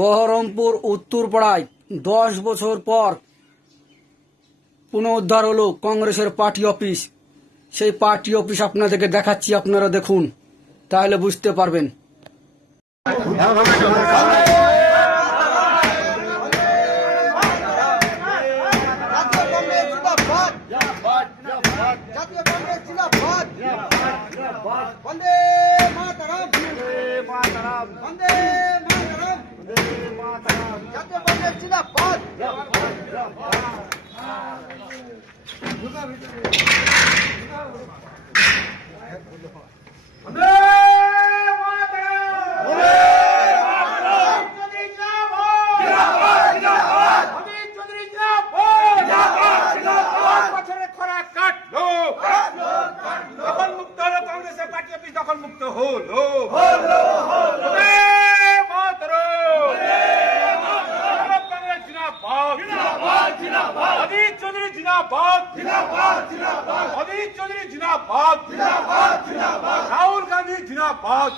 বহরমপুর উত্তরপাড়ায় 10 বছর পর পুনরুদ্ধার হলো কংগ্রেসের পার্টি অফিস। সেই পার্টি অফিস আপনাদেরকে দেখাচ্ছি, আপনারা দেখুন, তাহলে বুঝতে পারবেন। বন্দে মাতরম, বন্দে মাতরম, জাতীয় কংগ্রেস জিন্দাবাদ। দখল মুক্ত হলো অধীর চৌধুরী জিন্দাবাদ, অধীর চৌধুরী জিন্দাবাদ, রাহুল গান্ধী জিন্দাবাদ।